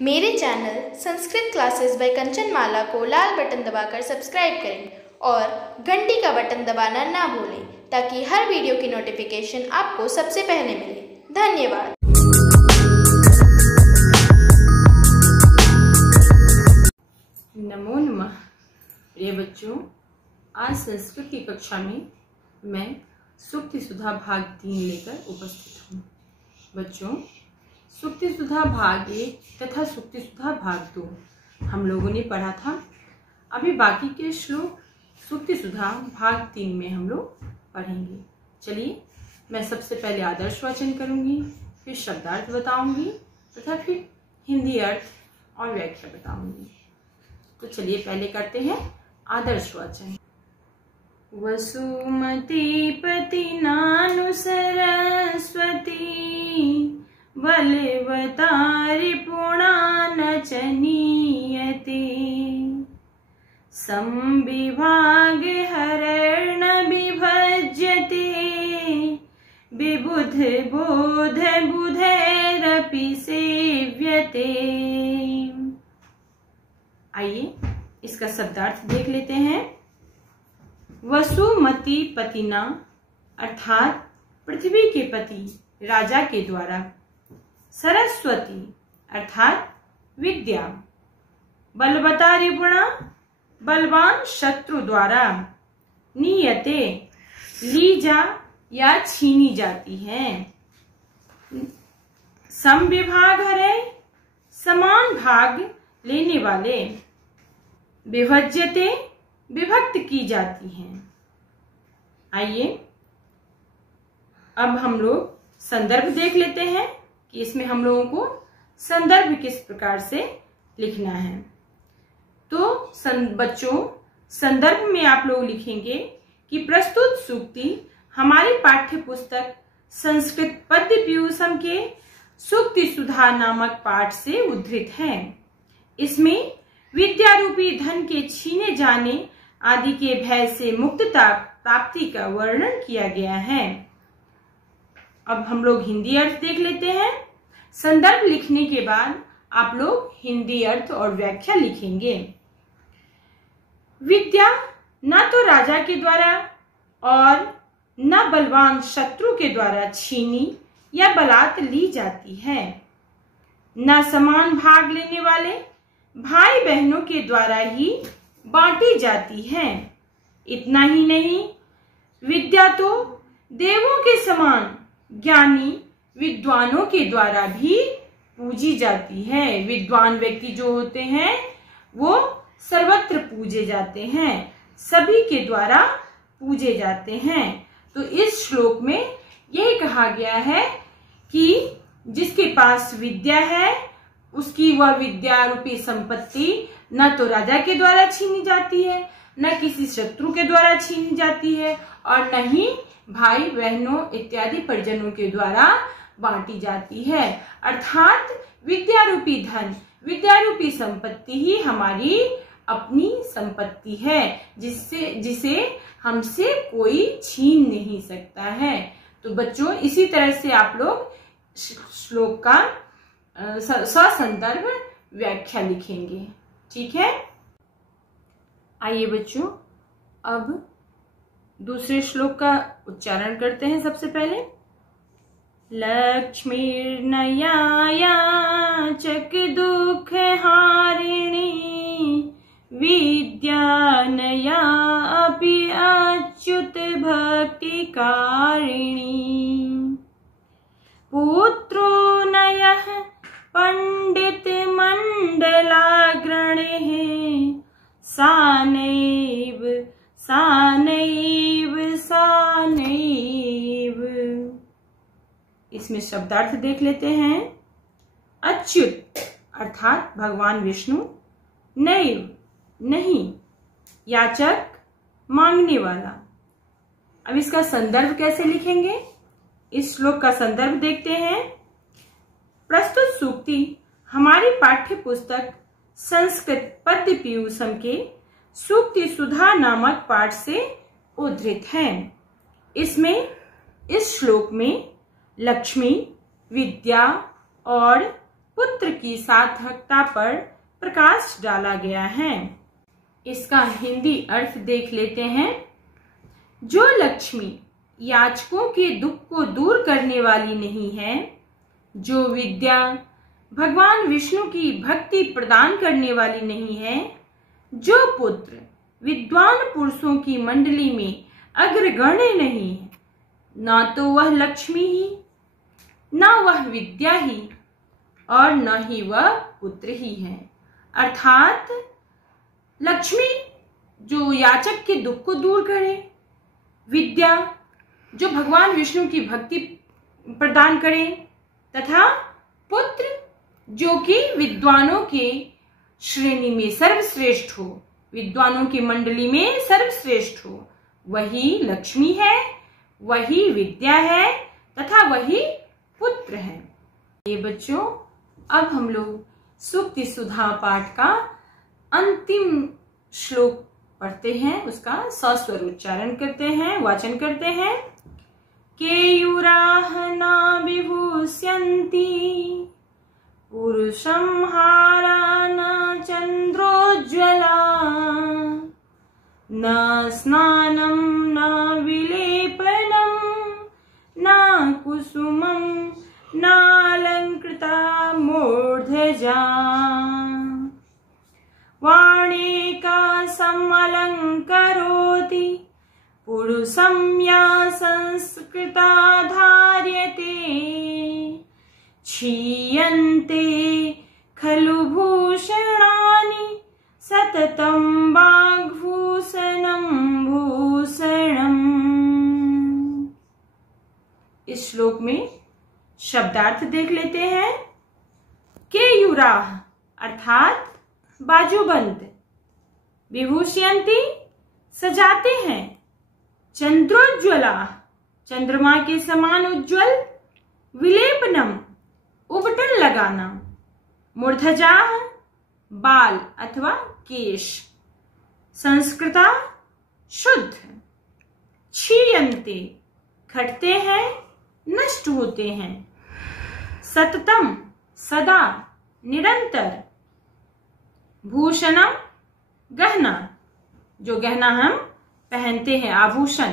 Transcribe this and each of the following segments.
मेरे channel Sanskrit classes bye कंचन माला को लाल button दबाकर सब्सक्राइब करें और घंटी का बटन दबाना ना भूलें ताकि हर वीडियो की नोटिफिकेशन आपको सबसे पहले मिले। धन्यवाद। नमो नमः। प्रिय बच्चों, आज संस्कृत की कक्षा में मैं सूक्ति सुधा भाग 3 लेकर उपस्थित हूँ। बच्चों, सूक्ति सुधा भाग 1 तथा सूक्ति सुधा भाग 2 हम लोगों ने पढ़ा था। अभी बाकी के श्लोक सूक्ति सुधा भाग 3 में हम लोग पढ़ेंगे। चलिए, मैं सबसे पहले आदर्श वाचन करूंगी, फिर शब्दार्थ बताऊंगी तथा फिर हिंदी अर्थ और व्याख्या बताऊंगी। तो चलिए पहले करते हैं आदर्श वाचन। वसुमती पति नानु सरस्वती बलवतारि पुणान चनीयते संविभाग हरण विभज्यते विबुध बोध बुधैरपि सेव्यते। आइए इसका शब्दार्थ देख लेते हैं। वसुमती पतिना अर्थात पृथ्वी के पति राजा के द्वारा, सरस्वती अर्थात विद्या, बलवता रिपुणा बलवान शत्रु द्वारा, नियते ली जा या छीनी जाती है, समविभाग हरे समान भाग लेने वाले, विभज्यते विभक्त की जाती हैं। आइए अब हम लोग संदर्भ देख लेते हैं कि इसमें हम लोगों को संदर्भ किस प्रकार से लिखना है। तो बच्चों, संदर्भ में आप लोग लिखेंगे कि प्रस्तुत सूक्ति हमारी पाठ्य पुस्तक संस्कृत पद्य पीयूषम के सूक्ति सुधा नामक पाठ से उद्धृत है। इसमें विद्यारूपी धन के छीने जाने आदि के भय से मुक्तता प्राप्ति का वर्णन किया गया है। अब हम लोग हिंदी अर्थ देख लेते हैं। संदर्भ लिखने के बाद आप लोग हिंदी अर्थ और व्याख्या लिखेंगे। विद्या न तो राजा के द्वारा और न बलवान शत्रु के द्वारा छीनी या बलात् ली जाती है, न समान भाग लेने वाले भाई बहनों के द्वारा ही बांटी जाती है। इतना ही नहीं, विद्या तो देवों के समान ज्ञानी विद्वानों के द्वारा भी पूजी जाती है। विद्वान व्यक्ति जो होते हैं वो सर्वत्र पूजे जाते हैं, सभी के द्वारा पूजे जाते हैं। तो इस श्लोक में यही कहा गया है कि जिसके पास विद्या है उसकी वह विद्या रूपी संपत्ति न तो राजा के द्वारा छीनी जाती है, न किसी शत्रु के द्वारा छीनी जाती है और न ही भाई बहनों इत्यादि परिजनों के द्वारा बांटी जाती है। अर्थात विद्या रूपी धन, विद्या रूपी संपत्ति ही हमारी अपनी संपत्ति है, जिसे हमसे कोई छीन नहीं सकता है। तो बच्चों, इसी तरह से आप लोग श्लोक का ससंदर्भ व्याख्या लिखेंगे। ठीक है। आइए बच्चों, अब दूसरे श्लोक का उच्चारण करते हैं। सबसे पहले लक्ष्मीर्नया याचक दुख हारिणी विद्यानया अपि अच्युत भक्ति कारिणी पुत्रो नयः पंडित मंडलाग्रणे सानैव सानैव सानैव। इसमें शब्दार्थ देख लेते हैं। अच्युत अर्थात भगवान विष्णु, नैव नहीं, याचक मांगने वाला। अब इसका संदर्भ कैसे लिखेंगे? इस श्लोक का संदर्भ देखते हैं। प्रस्तुत सूक्ति हमारी पाठ्य पुस्तक संस्कृत पद्य पीयूषम के सूक्ति सुधा नामक पाठ से उद्धृत है। इसमें इस श्लोक में लक्ष्मी, विद्या और पुत्र की सार्थकता पर प्रकाश डाला गया है। इसका हिंदी अर्थ देख लेते हैं। जो लक्ष्मी याचकों के दुख को दूर करने वाली नहीं है, जो विद्या भगवान विष्णु की भक्ति प्रदान करने वाली नहीं है, जो पुत्र विद्वान पुरुषों की मंडली में अग्रगण्य नहीं है, ना तो वह लक्ष्मी ही, ना वह विद्या ही, और न ही वह पुत्र ही है। अर्थात लक्ष्मी जो याचक के दुख को दूर करे, विद्या जो भगवान विष्णु की भक्ति प्रदान करे, तथा पुत्र जो कि विद्वानों के श्रेणी में सर्वश्रेष्ठ हो, विद्वानों की मंडली में सर्वश्रेष्ठ हो, वही लक्ष्मी है, वही विद्या है तथा वही पुत्र है। ये बच्चों, अब हम लोग सूक्ति सुधा पाठ का अंतिम श्लोक पढ़ते हैं, उसका सस्वर उच्चारण करते हैं, वाचन करते हैं। केयूराः न विभूष्यन्ति पुरुषं हारा न चन्द्रोज्ज्वला, न स्नानं न विलेपनं न कुसुमं नालंकृता मूर्धजा, वाणेका समलंकरोति पुरुषं या संस्कृता धार्यते, क्षीयन्ते खलु भूषणानि सततं वाग्भूषणं भूषणम्। इस श्लोक में शब्दार्थ देख लेते हैं। केयूराः अर्थात बाजूबंद, विभूषयन्ति सजाते हैं, चंद्रोज्ज्वला चंद्रमा के समान उज्ज्वल, विलेपनम उबटन लगाना, मूर्धजा बाल अथवा केश, संस्कृता शुद्ध, क्षीयन्ते घटते हैं, नष्ट होते हैं, सततम सदा निरंतर, भूषणम गहना जो गहना हम पहनते हैं, आभूषण।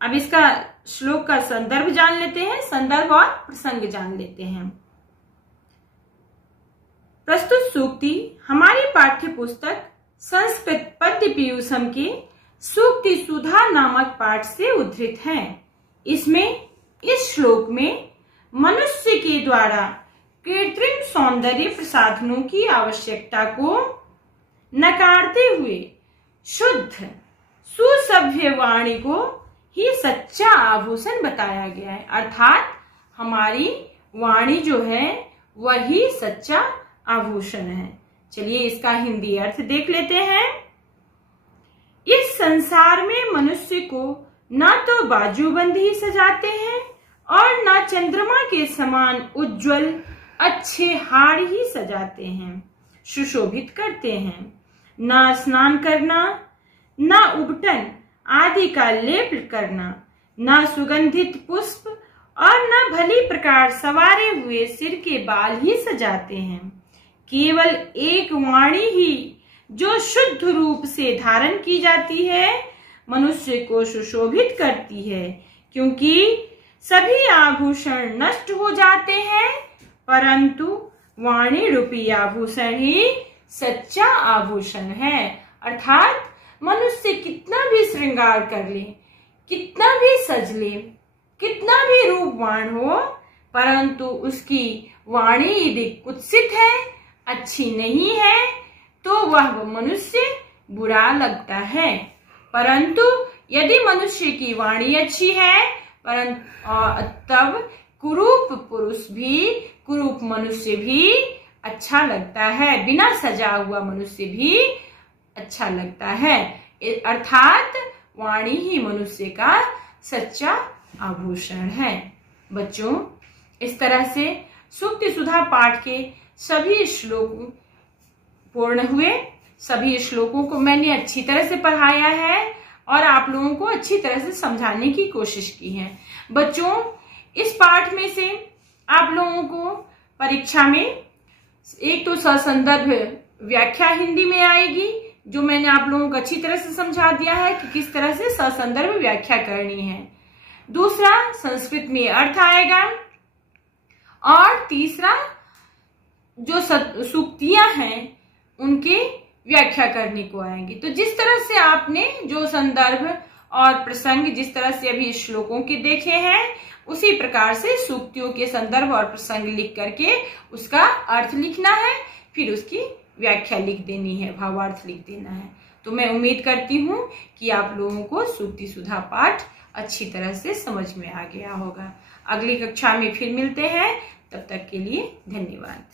अब इसका श्लोक का संदर्भ जान लेते हैं, संदर्भ और प्रसंग जान लेते हैं। प्रस्तुत सूक्ति हमारी पाठ्य पुस्तक संस्कृत पद्य पीयूषम के सूक्ति सुधा नामक पाठ से उद्धृत है। इसमें इस श्लोक में मनुष्य के द्वारा कृत्रिम सौंदर्य प्रसाधनों की आवश्यकता को नकारते हुए शुद्ध सुसभ्य वाणी को ही सच्चा आभूषण बताया गया है। अर्थात हमारी वाणी जो है वही सच्चा आभूषण है। चलिए इसका हिंदी अर्थ देख लेते हैं। इस संसार में मनुष्य को ना तो बाजूबंद ही सजाते हैं और ना चंद्रमा के समान उज्जवल अच्छे हार ही सजाते हैं, सुशोभित करते हैं। ना स्नान करना, ना उबटन आदि का लेप करना, ना सुगंधित पुष्प और न भली प्रकार सवारे हुए सिर के बाल ही सजाते हैं। केवल एक वाणी ही जो शुद्ध रूप से धारण की जाती है मनुष्य को सुशोभित करती है, क्योंकि सभी आभूषण नष्ट हो जाते हैं, परंतु वाणी रूपी आभूषण ही सच्चा आभूषण है। अर्थात मनुष्य कितना भी श्रृंगार कर ले, कितना भी सज ले, कितना भी रूपवान हो, परंतु उसकी वाणी यदि कुत्सित है, अच्छी नहीं है, तो वह मनुष्य बुरा लगता है। परंतु यदि मनुष्य की वाणी अच्छी है, तब कुरूप पुरुष भी, कुरूप मनुष्य भी अच्छा लगता है, बिना सजा हुआ मनुष्य भी अच्छा लगता है। अर्थात वाणी ही मनुष्य का सच्चा आभूषण है। बच्चों, इस तरह से सूक्ति सुधा पाठ के सभी श्लोक पूर्ण हुए। सभी श्लोकों को मैंने अच्छी तरह से पढ़ाया है और आप लोगों को अच्छी तरह से समझाने की कोशिश की है। बच्चों, इस पाठ में से आप लोगों को परीक्षा में एक तो ससंदर्भ व्याख्या हिंदी में आएगी, जो मैंने आप लोगों को अच्छी तरह से समझा दिया है कि किस तरह से ससंदर्भ व्याख्या करनी है। दूसरा, संस्कृत में अर्थ आएगा, और तीसरा जो सूक्तियां हैं उनके व्याख्या करने को आएंगे। तो जिस तरह से आपने जो संदर्भ और प्रसंग जिस तरह से अभी श्लोकों के देखे हैं, उसी प्रकार से सूक्तियों के संदर्भ और प्रसंग लिख करके उसका अर्थ लिखना है, फिर उसकी व्याख्या लिख देनी है, भावार्थ लिख देना है। तो मैं उम्मीद करती हूँ कि आप लोगों को सूक्ति सुधा पाठ अच्छी तरह से समझ में आ गया होगा। अगली कक्षा में फिर मिलते हैं, तब तक के लिए धन्यवाद।